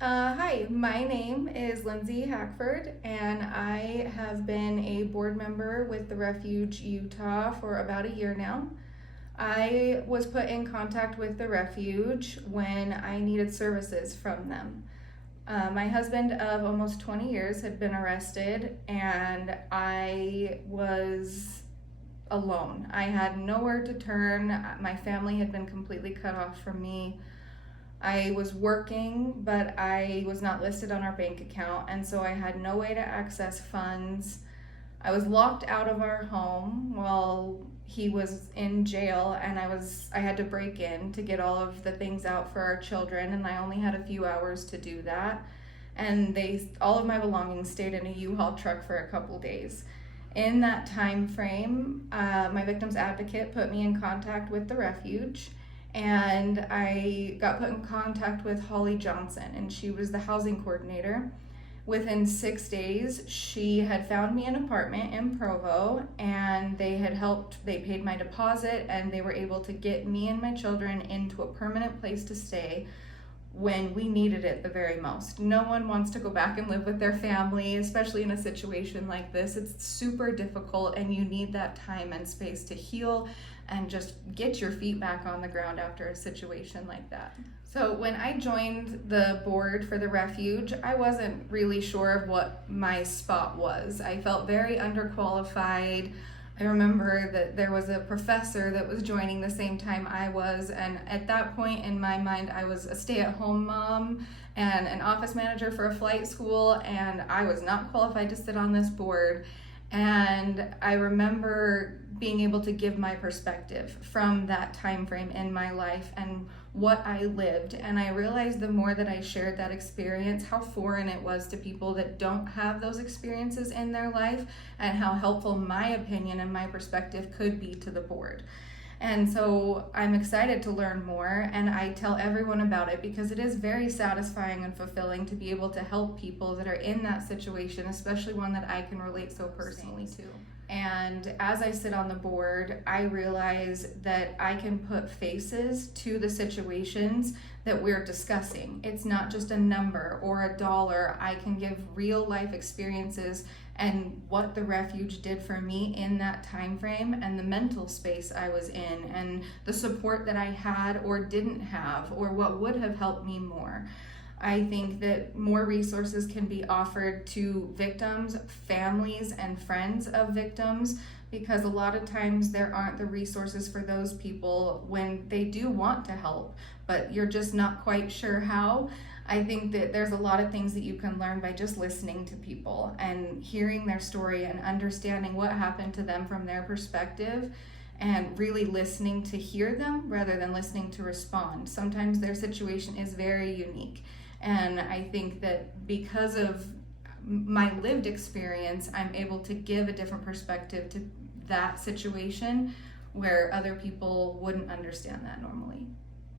Hi, my name is Lyndsay Hackford, and I have been a board member with the Refuge Utah for about a year now. I was put in contact with the Refuge when I needed services from them. My husband of almost 20 years had been arrested, and I was alone. I had nowhere to turn. My family had been completely cut off from me. I was working, but I was not listed on our bank account, and so I had no way to access funds. I was locked out of our home while he was in jail, and I had to break in to get all of the things out for our children, and I only had a few hours to do that. And all of my belongings stayed in a U-Haul truck for a couple days. In that time frame, my victim's advocate put me in contact with the Refuge, and I got put in contact with Holly Johnson, and she was the housing coordinator. Within 6 days, she had found me an apartment in Provo, and they paid my deposit, and they were able to get me and my children into a permanent place to stay when we needed it the very most. No one wants to go back and live with their family, especially in a situation like this. It's super difficult, and you need that time and space to heal and just get your feet back on the ground after a situation like that. So when I joined the board for the Refuge, I wasn't really sure of what my spot was. I felt very underqualified. I remember that there was a professor that was joining the same time I was, and at that point in my mind, I was a stay-at-home mom and an office manager for a flight school, and I was not qualified to sit on this board. And I remember being able to give my perspective from that time frame in my life and what I lived. And I realized the more that I shared that experience, how foreign it was to people that don't have those experiences in their life, and how helpful my opinion and my perspective could be to the board. And so I'm excited to learn more, and I tell everyone about it because it is very satisfying and fulfilling to be able to help people that are in that situation, especially one that I can relate so personally to. And as I sit on the board, I realize that I can put faces to the situations that we're discussing. It's not just a number or a dollar. I can give real life experiences and what the Refuge did for me in that time frame, and the mental space I was in, and the support that I had or didn't have, or what would have helped me more. I think that more resources can be offered to victims, families, and friends of victims, because a lot of times there aren't the resources for those people when they do want to help, but you're just not quite sure how. I think that there's a lot of things that you can learn by just listening to people and hearing their story and understanding what happened to them from their perspective, and really listening to hear them rather than listening to respond. Sometimes their situation is very unique. And I think that because of my lived experience, I'm able to give a different perspective to that situation where other people wouldn't understand that normally.